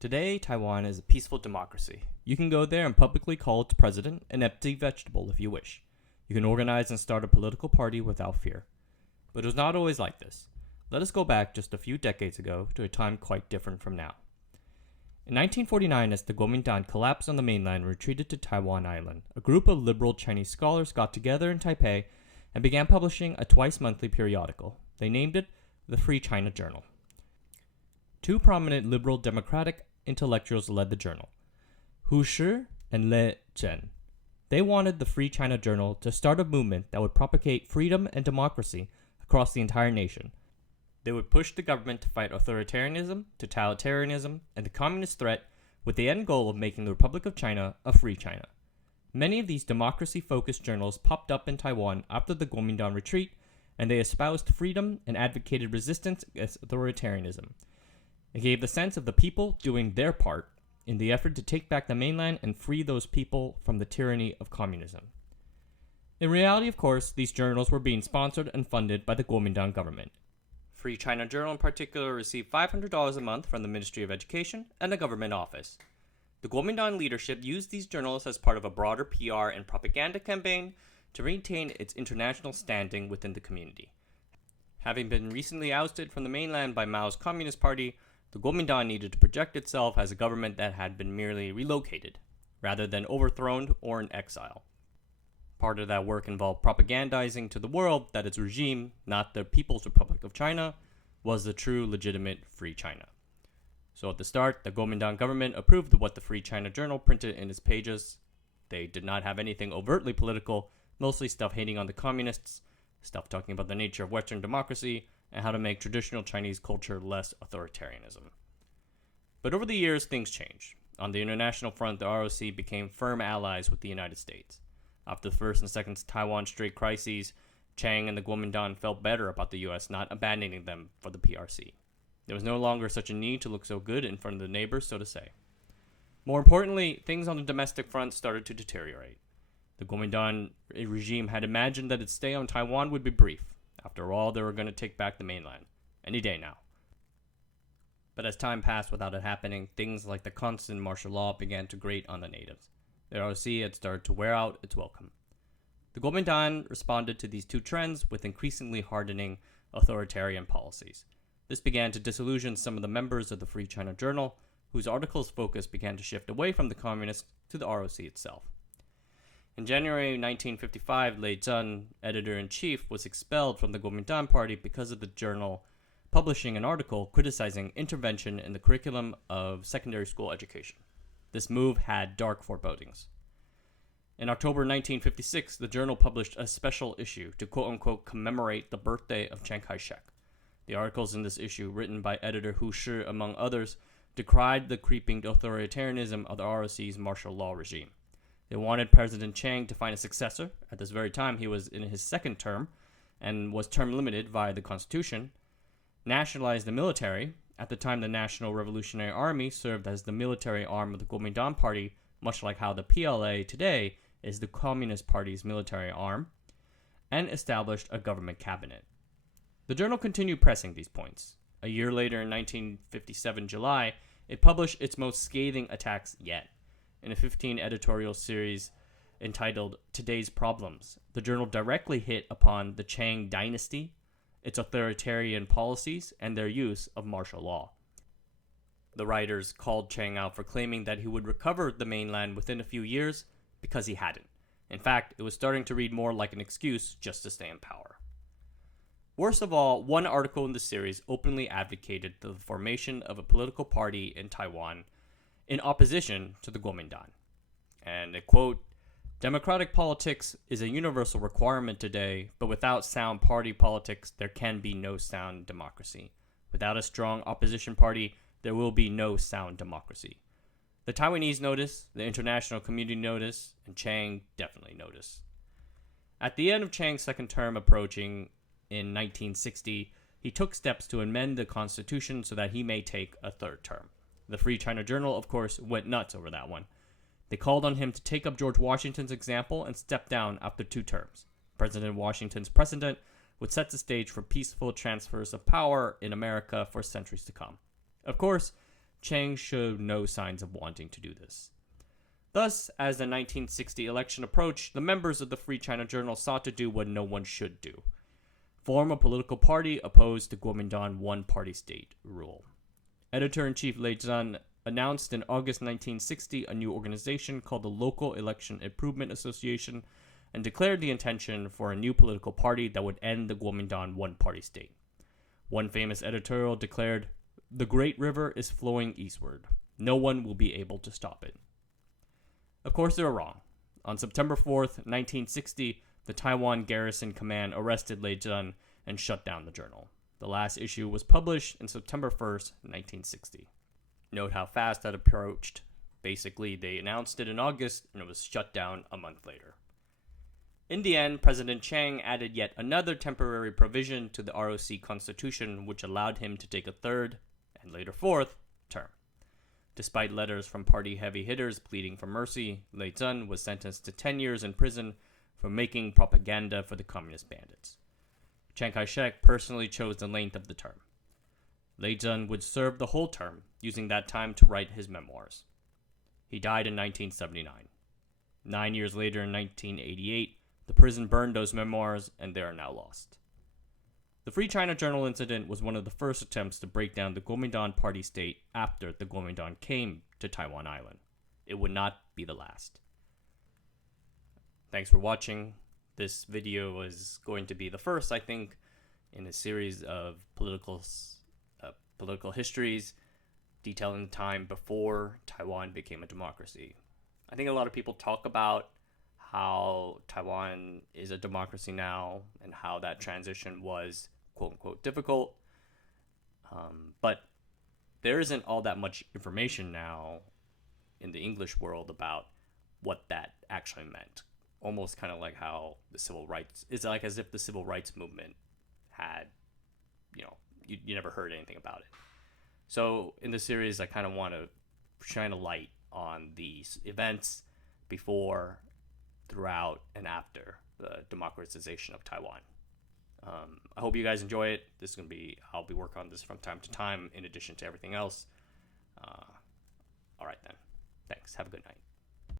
Today, Taiwan is a peaceful democracy. You can go there and publicly call its president an empty vegetable if you wish. You can organize and start a political party without fear. But it was not always like this. Let us go back just a few decades ago to a time quite different from now. In 1949, as the Kuomintang collapsed on the mainland and retreated to Taiwan Island, a group of liberal Chinese scholars got together in Taipei and began publishing a twice-monthly periodical. They named it the Free China Journal. Two prominent liberal democratic intellectuals led the journal, Hu Shi and Le Zhen. They wanted the Free China Journal to start a movement that would propagate freedom and democracy across the entire nation. They would push the government to fight authoritarianism, totalitarianism, and the communist threat with the end goal of making the Republic of China a free China. Many of these democracy-focused journals popped up in Taiwan after the Kuomintang retreat, and they espoused freedom and advocated resistance against authoritarianism. It gave the sense of the people doing their part in the effort to take back the mainland and free those people from the tyranny of communism. In reality, of course, these journals were being sponsored and funded by the Kuomintang government. Free China Journal in particular received $500 a month from the Ministry of Education and the government office. The Kuomintang leadership used these journals as part of a broader PR and propaganda campaign to maintain its international standing within the community. Having been recently ousted from the mainland by Mao's Communist Party, the Kuomintang needed to project itself as a government that had been merely relocated, rather than overthrown or in exile. Part of that work involved propagandizing to the world that its regime, not the People's Republic of China, was the true legitimate Free China. So at the start, the Kuomintang government approved of what the Free China Journal printed in its pages. They did not have anything overtly political, mostly stuff hating on the communists, stuff talking about the nature of Western democracy, and how to make traditional Chinese culture less authoritarianism. But over the years, things changed. On the international front, the ROC became firm allies with the United States. After the first and second Taiwan Strait crises, Chiang and the Kuomintang felt better about the U.S. not abandoning them for the PRC. There was no longer such a need to look so good in front of the neighbors, so to say. More importantly, things on the domestic front started to deteriorate. The Kuomintang regime had imagined that its stay on Taiwan would be brief. After all, they were going to take back the mainland. Any day now. But as time passed without it happening, things like the constant martial law began to grate on the natives. The ROC had started to wear out its welcome. The Kuomintang responded to these two trends with increasingly hardening authoritarian policies. This began to disillusion some of the members of the Free China Journal, whose articles' focus began to shift away from the communists to the ROC itself. In January 1955, Le Zhen, editor-in-chief, was expelled from the Kuomintang party because of the journal publishing an article criticizing intervention in the curriculum of secondary school education. This move had dark forebodings. In October 1956, the journal published a special issue to quote-unquote commemorate the birthday of Chiang Kai-shek. The articles in this issue, written by editor Hu Shi among others, decried the creeping authoritarianism of the ROC's martial law regime. They wanted President Chiang to find a successor. At this very time, he was in his second term and was term limited via the Constitution. Nationalize the military. At the time, the National Revolutionary Army served as the military arm of the Kuomintang Party, much like how the PLA today is the Communist Party's military arm, and established a government cabinet. The journal continued pressing these points. A year later, in 1957 July, it published its most scathing attacks yet. In a 15-editorial series entitled Today's Problems, the journal directly hit upon the Chiang dynasty, its authoritarian policies, and their use of martial law. The writers called Chiang out for claiming that he would recover the mainland within a few years because he hadn't. In fact, it was starting to read more like an excuse just to stay in power. Worst of all, one article in the series openly advocated the formation of a political party in Taiwan in opposition to the Kuomintang. And I quote, "Democratic politics is a universal requirement today, but without sound party politics, there can be no sound democracy. Without a strong opposition party, there will be no sound democracy." The Taiwanese notice, the international community notice, and Chiang definitely notice. At the end of Chiang's second term approaching in 1960, he took steps to amend the Constitution so that he may take a third term. The Free China Journal, of course, went nuts over that one. They called on him to take up George Washington's example and step down after 2 terms. President Washington's precedent would set the stage for peaceful transfers of power in America for centuries to come. Of course, Chiang showed no signs of wanting to do this. Thus, as the 1960 election approached, the members of the Free China Journal sought to do what no one should do: form a political party opposed to Kuomintang one-party state rule. Editor-in-chief Lei Zhan announced in August 1960 a new organization called the Local Election Improvement Association and declared the intention for a new political party that would end the Kuomintang one-party state. One famous editorial declared, "The Great River is flowing eastward. No one will be able to stop it." Of course, they were wrong. On September 4th, 1960, the Taiwan Garrison Command arrested Lei Zhen and shut down the journal. The last issue was published on September 1st, 1960. Note how fast that approached. Basically, they announced it in August, and it was shut down a month later. In the end, President Chiang added yet another temporary provision to the ROC constitution, which allowed him to take a third, and later fourth, term. Despite letters from party heavy hitters pleading for mercy, Lei Zhen was sentenced to 10 years in prison for making propaganda for the communist bandits. Chiang Kai-shek personally chose the length of the term. Lei Zhen would serve the whole term, using that time to write his memoirs. He died in 1979. 9 years later, in 1988, the prison burned those memoirs, and they are now lost. The Free China Journal incident was one of the first attempts to break down the Kuomintang party state after the Kuomintang came to Taiwan Island. It would not be the last. Thanks for watching. This video is going to be the first, I think, in a series of political histories detailing the time before Taiwan became a democracy. I think a lot of people talk about how Taiwan is a democracy now and how that transition was quote-unquote difficult. But there isn't all that much information now in the English world about what that actually meant. Almost kind of like how the civil rights, it's like as if the civil rights movement had, you never heard anything about it. So in this series, I kind of want to shine a light on these events before, throughout, and after the democratization of Taiwan. I hope you guys enjoy it. This is going to be, I'll be working on this from time to time in addition to everything else. All right then. Thanks. Have a good night.